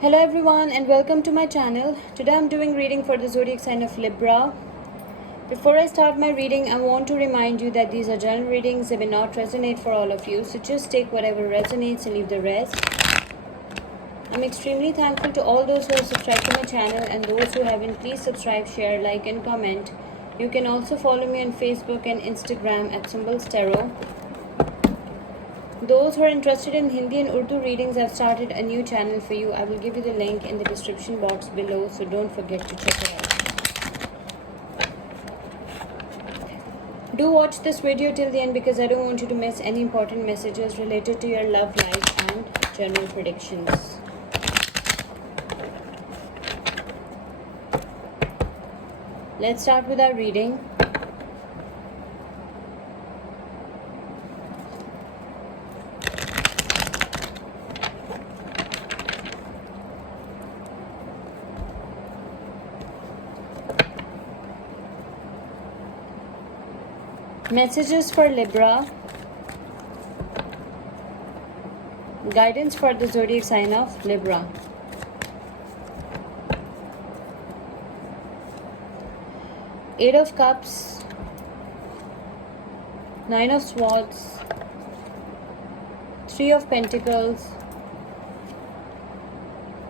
Hello everyone and welcome to my channel. Today I'm doing reading for the zodiac sign of Libra. Before I start my reading, I want to remind you that these are general readings. They may not resonate for all of you, so just take whatever resonates and leave the rest. I'm extremely thankful to all those who have subscribed to my channel, and those who haven't, please subscribe, share, like and comment. You can also follow me on Facebook and Instagram at Symbols Tarot. Those who are interested in Hindi and Urdu readings, I've started a new channel for you. I will give you the link in the description box below, so don't forget to check it out. Do watch this video till the end because I don't want you to miss any important messages related to your love life and general predictions. Let's start with our reading. Messages for Libra. Guidance for the zodiac sign of Libra. Eight of Cups, Nine of Swords, Three of Pentacles,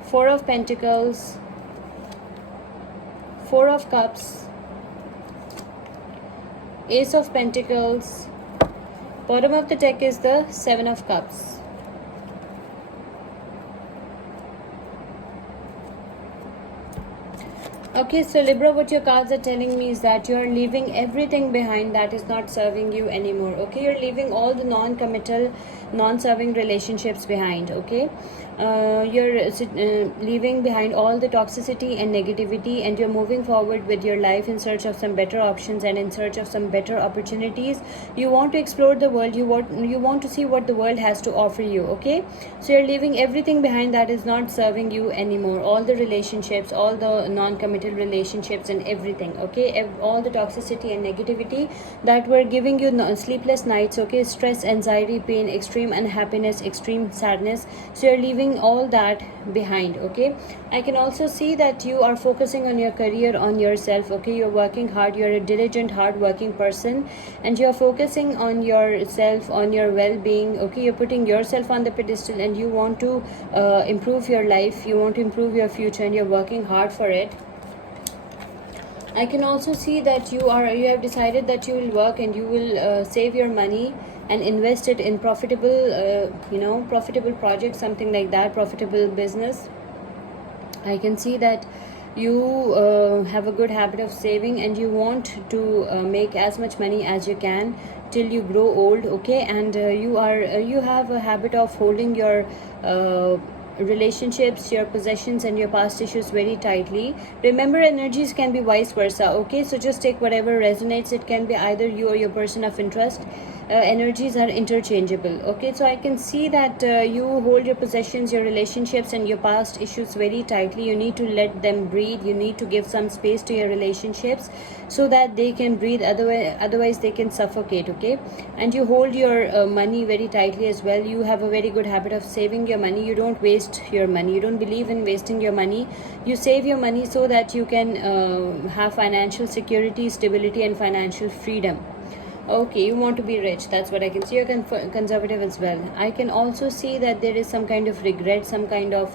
Four of Pentacles, Four of Cups, Ace of Pentacles. Bottom of the deck is the Seven of Cups. Okay, so Libra, what your cards are telling me is that you are leaving everything behind that is not serving you anymore. Okay, you're leaving all the non-committal, non-serving relationships behind. Okay, you're leaving behind all the toxicity and negativity, and you're moving forward with your life in search of some better options and in search of some better opportunities. You want to explore the world. You want to see what the world has to offer you. Okay, so you're leaving everything behind that is not serving you anymore. All the relationships, all the non-committal relationships and everything. Okay, all the toxicity and negativity that were giving you sleepless nights. Okay, stress, anxiety, pain, extreme unhappiness, extreme sadness. So you're leaving all that behind. Okay, I can also see that you are focusing on your career, on yourself. Okay, you're working hard, you're a diligent, hard-working person, and you're focusing on yourself, on your well-being. Okay, you're putting yourself on the pedestal, and you want to improve your life, you want to improve your future, and you're working hard for it. I can also see that you have decided that you will work and you will save your money and invest it in profitable profitable projects, something like that, profitable business. I can see that you have a good habit of saving, and you want to make as much money as you can till you grow old. Okay, and you have a habit of holding your relationships, your possessions and your past issues very tightly. Remember, energies can be vice versa. Okay, so just take whatever resonates. It can be either you or your person of interest. Energies are interchangeable. Okay, so I can see that you hold your possessions, your relationships and your past issues very tightly. You need to let them breathe. You need to give some space to your relationships so that they can breathe, otherwise they can suffocate. Okay, and you hold your money very tightly as well. You have a very good habit of saving your money. You don't waste your money. You don't believe in wasting your money. You save your money so that you can have financial security, stability and financial freedom. Okay, you want to be rich. That's what I can see. You're conservative as well. I can also see that there is some kind of regret, some kind of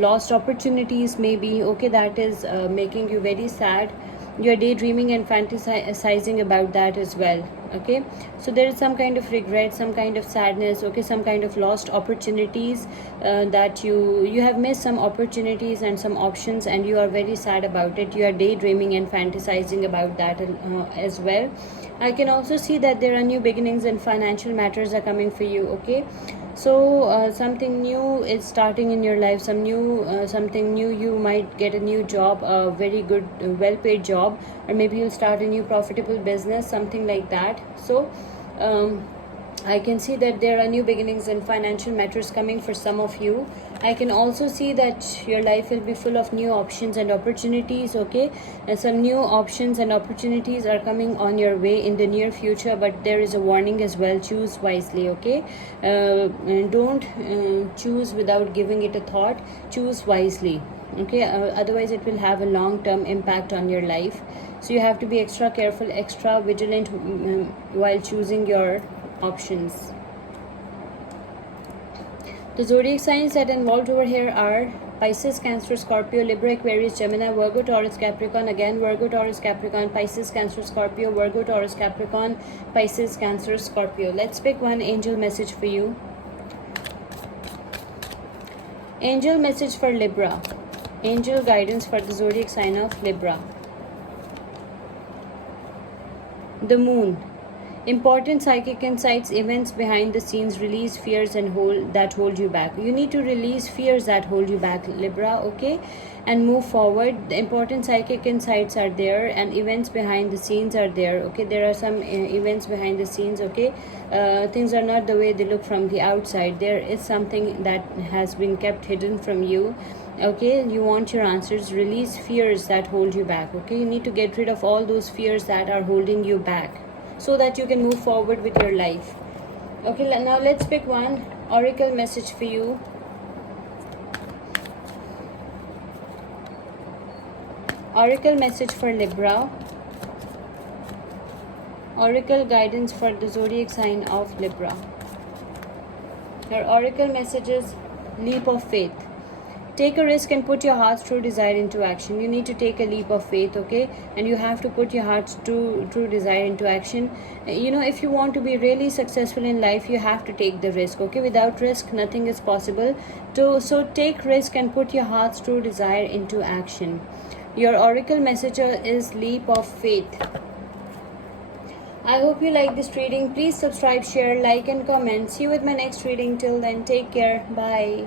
lost opportunities maybe. Okay, that is making you very sad. You're daydreaming and fantasizing about that as well. Okay, so there is some kind of regret, some kind of sadness. Okay, some kind of lost opportunities, that you have missed some opportunities and some options, and you are very sad about it. You are daydreaming and fantasizing about that as well. I can also see that there are new beginnings and financial matters are coming for you. Okay, so something new is starting in your life. Something new. You might get a new job, a very good, well-paid job, or maybe you'll start a new profitable business, something like that. So I can see that there are new beginnings in financial matters coming for some of you. I can also see that your life will be full of new options and opportunities, okay? And some new options and opportunities are coming on your way in the near future, but there is a warning as well. Choose wisely, okay? And don't choose without giving it a thought. Choose wisely, okay? Otherwise, it will have a long term impact on your life. So, you have to be extra careful, extra vigilant while choosing your options. The zodiac signs that involved over here are Pisces, Cancer, Scorpio, Libra, Aquarius, Gemini, Virgo, Taurus, Capricorn. Again, Virgo, Taurus, Capricorn, Pisces, Cancer, Scorpio, Virgo, Taurus, Capricorn, Pisces, Cancer, Scorpio. Let's pick one angel message for you. Angel message for Libra. Angel guidance for the zodiac sign of Libra. The Moon. Important psychic insights, events behind the scenes, release fears and hold you back. You need to release fears that hold you back, Libra, okay? And move forward. The important psychic insights are there and events behind the scenes are there, okay? There are some events behind the scenes, okay? Things are not the way they look from the outside. There is something that has been kept hidden from you, okay? You want your answers. Release fears that hold you back, okay? You need to get rid of all those fears that are holding you back, so that you can move forward with your life. Okay, now let's pick one oracle message for you. Oracle message for Libra. Oracle guidance for the zodiac sign of Libra. Your oracle message is leap of faith. Take a risk and put your heart's true desire into action. You need to take a leap of faith, okay? And you have to put your heart's true desire into action. You know, if you want to be really successful in life, you have to take the risk, okay? Without risk, nothing is possible. So take risk and put your heart's true desire into action. Your oracle message is leap of faith. I hope you like this reading. Please subscribe, share, like, and comment. See you with my next reading. Till then, take care. Bye.